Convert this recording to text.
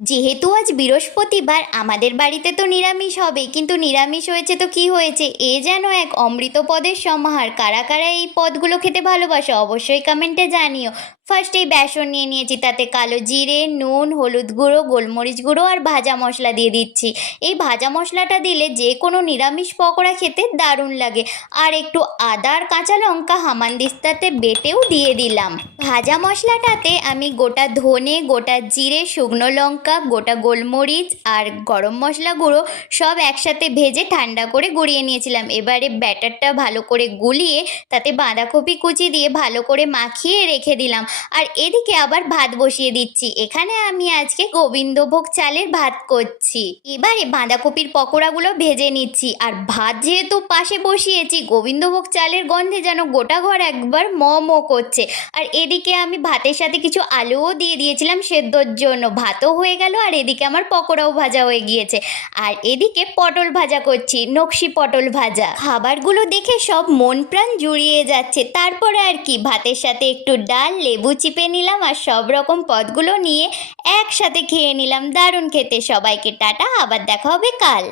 যেহেতু আজ বৃহস্পতিবার আমাদের বাড়িতে তো নিরামিষ হবে, কিন্তু নিরামিষ হয়েছে তো কি হয়েছে, এ যেন এক অমৃত পদের সমাহার। কারা কারা এই পদগুলো খেতে ভালোবাসো অবশ্যই কমেন্টে জানিও। ফার্স্টেই বেসন নিয়ে নিয়েছি, তাতে কালো জিরে, নুন, হলুদ গুঁড়ো, গোলমরিচ গুঁড়ো আর ভাজা মশলা দিয়ে দিচ্ছি। এই ভাজা মশলাটা দিলে যে কোনো নিরামিষ পকোড়া খেতে দারুণ লাগে। আর একটু আদা আর কাঁচা লঙ্কা হামানদিস্তাতে বেটেও দিয়ে দিলাম। ভাজা মশলাটাতে আমি গোটা ধনে, গোটা জিরে, শুকনো লঙ্কা, গোটা গোলমরিচ আর গরম মশলা গুঁড়ো সব একসাথে ভেজে ঠান্ডা করে গুঁড়িয়ে নিয়েছিলাম। এবারে ব্যাটারটা ভালো করে গুলিয়ে তাতে বাঁধাকপি কুচি দিয়ে ভালো করে মাখিয়ে রেখে দিলাম। আর এদিকে আবার ভাত বসিয়ে দিচ্ছি। এখানে আমি আজকে গোবিন্দভোগ চালের ভাত করছি। এবারে বাঁধাকপির পকোড়াগুলো ভেজে নিচ্ছি। আর ভাত যেহেতু পাশে বসিয়েছি, গোবিন্দভোগ চালের গন্ধে যেন গোটা ঘর একবার ম ম করছে। আর এদিকে আমি ভাতের সাথে কিছু আলুও দিয়ে দিয়েছিলাম সেদ্ধর জন্য। ভাতও হয়ে গেল আর এদিকে আমার পকোড়াও ভাজা হয়ে গিয়েছে। আর এদিকে পটল ভাজা করছি, নকশি পটল ভাজা। খাবারগুলো দেখে সব মন প্রাণ জুড়িয়ে যাচ্ছে। তারপরে আর কি, ভাতের সাথে একটু ডাল, লেবু চিপে নিলাম আর সব রকম পদগুলো নিয়ে একসাথে খেয়ে নিলাম। দারুণ খেতে। সবাইকে টাটা, আবার দেখা হবে কাল।